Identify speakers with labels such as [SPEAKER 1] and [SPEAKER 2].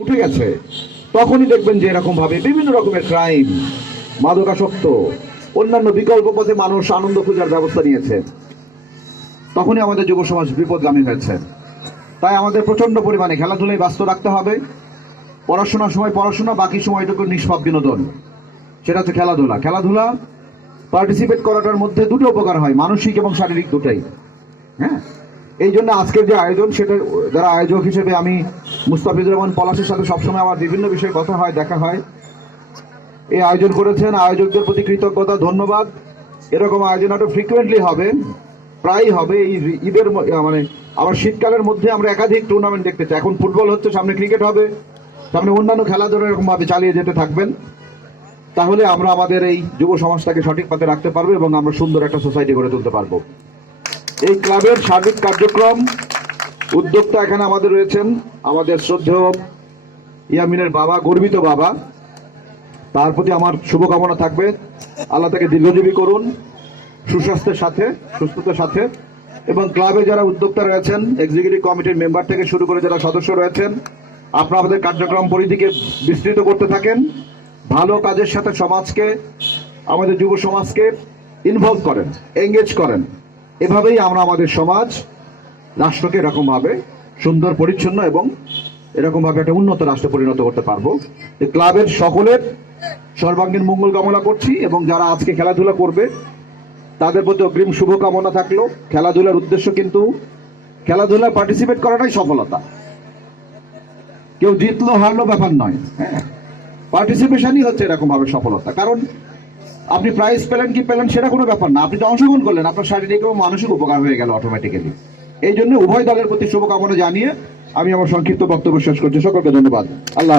[SPEAKER 1] উঠে গেছে। তখনই দেখবেন যে এরকম ভাবে বিভিন্ন রকমের ক্রাইম মাদকাসক্ত, অন্যান্য বিকল্প পথে মানুষ আনন্দ খোঁজার ব্যবস্থা নিয়েছে। তখনই আমাদের যুব সমাজ বিপদগামী হয়েছে। তাই আমাদের প্রচণ্ড পরিমাণে খেলাধুলায় ব্যস্ত রাখতে হবে। পড়াশোনার সময় পড়াশোনা, বাকি সময়টুকু নিষ্পাপ বিনোদন। সেটা হচ্ছে খেলাধুলা। খেলাধুলা পার্টিসিপেট করাটার মধ্যে দুটো উপকার হয়, মানসিক এবং শারীরিক দুটাই। হ্যাঁ? এই জন্য আজকের যে আয়োজন সেটা যারা আয়োজক হিসেবে আমি মুস্তাফিজুর রহমান পলাশের সাথে সবসময় আমার বিভিন্ন বিষয়ে কথা হয়, দেখা হয়। এই আয়োজন করেছেন, আয়োজকদের প্রতি কৃতজ্ঞতা, ধন্যবাদ। এরকম আয়োজন আরও ফ্রিকুয়েন্টলি হবে, প্রায়ই হবে। এই ঈদের মানে আবার শীতকালের মধ্যে আমরা একাধিক টুর্নামেন্ট দেখতে চাই। এখন ফুটবল হচ্ছে, সামনে ক্রিকেট হবে, সামনে অন্যান্য খেলাধুলা এরকমভাবে চালিয়ে যেতে থাকবেন। তাহলে আমরা আমাদের এই যুব সমাজটাকে সঠিক পথে রাখতে পারব এবং আমরা সুন্দর একটা সোসাইটি গড়ে তুলতে পারব। এই ক্লাবের সার্বিক কার্যক্রম, উদ্যোক্তা এখানে আমাদের রয়েছেন, আমাদের শ্রদ্ধেয় ইয়ামিনের বাবা, গর্বিত বাবা। তার প্রতি আমার শুভকামনা থাকবে। আল্লাহ তাকে দীর্ঘজীবী করুন, সুস্বাস্থ্যের সাথে, সুস্থতার সাথে। এবং ক্লাবে যারা উদ্যোক্তা রয়েছেন এক্সিকিউটিভ কমিটির মেম্বার থেকে শুরু করে যারা সদস্য রয়েছেন, আপনারা আমাদের কার্যক্রম পরিধিকে বিস্তৃত করতে থাকেন। ভালো কাজের সাথে সমাজকে, আমাদের যুব সমাজকে ইনভলভ করেন এঙ্গেজ করেন। এভাবেই আমরা আমাদের সমাজ রাষ্ট্রকে এরকমভাবে সুন্দর, পরিচ্ছন্ন এবং এরকমভাবে একটা উন্নত রাষ্ট্রে পরিণত করতে পারব। ক্লাবের সকলের সর্বাঙ্গীন মঙ্গল কামনা করছি এবং যারা আজকে খেলাধুলা করবে, তাদের প্রতি অগ্রিম শুভকামনা থাকল। খেলাধুলার উদ্দেশ্য কিন্তু খেলাধুলা পার্টিসিপেট করাটাই সফলতা। কেউ জিতলো, হারলো ব্যাপার নয়। হ্যাঁ পার্টিসিপেশনই হচ্ছে এরকমভাবে সফলতা। কারণ আপনি প্রাইজ পেলেন কি পেলেন সেটা কোনো ব্যাপার না। আপনি তো অংশগ্রহণ করলেন, আপনার শারীরিক এবং মানসিক উপকার হয়ে গেল অটোমেটিক্যালি এই জন্য উভয় দলের প্রতি শুভকামনা জানিয়ে আমি আমার সংক্ষিপ্ত বক্তব্য শেষ করছি। সকলকে ধন্যবাদ। আল্লাহ